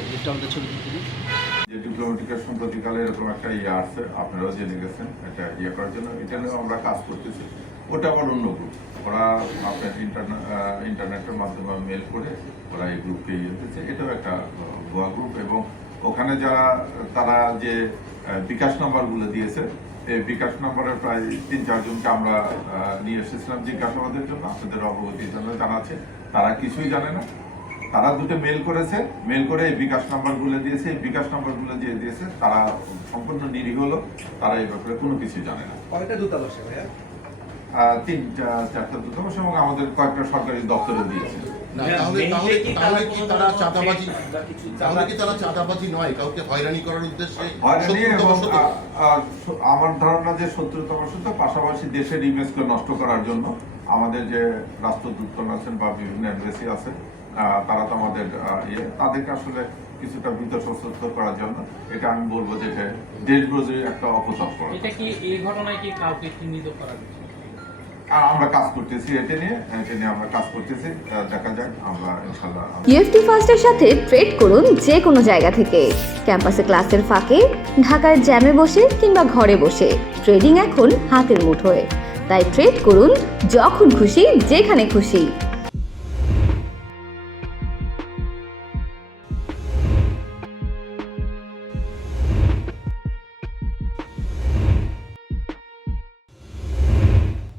আছে একটু আমাদের ছবি তুলতে দিন। যে ডিপ্লোমেটিকের সম্প্রতিকালে এরকম একটা আসছে, আপনারাও জেনে গেছেন, এটা করার জন্য এটা নিয়েও আমরা কাজ করতেছি। ওটা আবার অন্য গ্রুপ, ওরা আপনার ইন্টারনেটের মাধ্যমে মেল করে ওরা এই গ্রুপকে দিচ্ছে। এটাও একটা ভুয়া গ্রুপ, এবং ওখানে যারা তারা যে বিকাশ নাম্বারগুলো দিয়েছে, এই বিকাশ নাম্বারের প্রায় 3-4 জনকে আমরা নিয়ে এসেছিলাম জিজ্ঞাসাবাদের জন্য। আপনাদের অবগতির জন্য জানাচ্ছে, তারা কিছুই জানে না। তারা দুটো মেল করেছে, মেল করে এই বিকাশ নাম্বারগুলো দিয়েছে, এই বিকাশ নাম্বারগুলো দিয়ে দিয়েছে। তারা সম্পূর্ণ নিরীহ লোক, তারা এই ব্যাপারে কোনো কিছু জানে না। কয়টা দূতাবাসে ভাইয়া? 3-4টা দূতাবাস এবং আমাদের কয়েকটা সরকারি দপ্তরে দিয়েছে। তাহলে কি তারা চাঁদাবাজি নয়, কাউকে হয়রানি করার উদ্দেশ্যে? হয়রানি এবং আমার ধারণা যে শত্রুতাবশত, পাশাপাশি দেশের ইমেজকে নষ্ট করার জন্য আমাদের যে রাষ্ট্রদূতগণ আছেন বা বিভিন্ন এমবেসি আছে, তারা তো আমাদের তাদেরকে আসলে কিছুটা ভীত সশস্ত্র করার জন্য, এটা আমি বলবো যে দেশবিরোধী একটা অপতৎপর। এটা কি এই ঘটনায় কি কাউকে চিহ্নিত করা হয়েছে? আমরা কাজ করতেছি, এটা নিয়ে আমরা কাজ করতেছি। দেখা যাক, আমরা ইনশাআল্লাহ। ইউএফটি ফার্স্টের সাথে ট্রেড করুন যে কোনো জায়গা থেকে। ক্যাম্পাসে ক্লাসের ফাঁকে, ঢাকার জ্যামে বসে কিংবা ঘরে বসে, ট্রেডিং এখন হাতের মুঠোয়। তাই ট্রেড করুন যখন খুশি, যেখানে খুশি।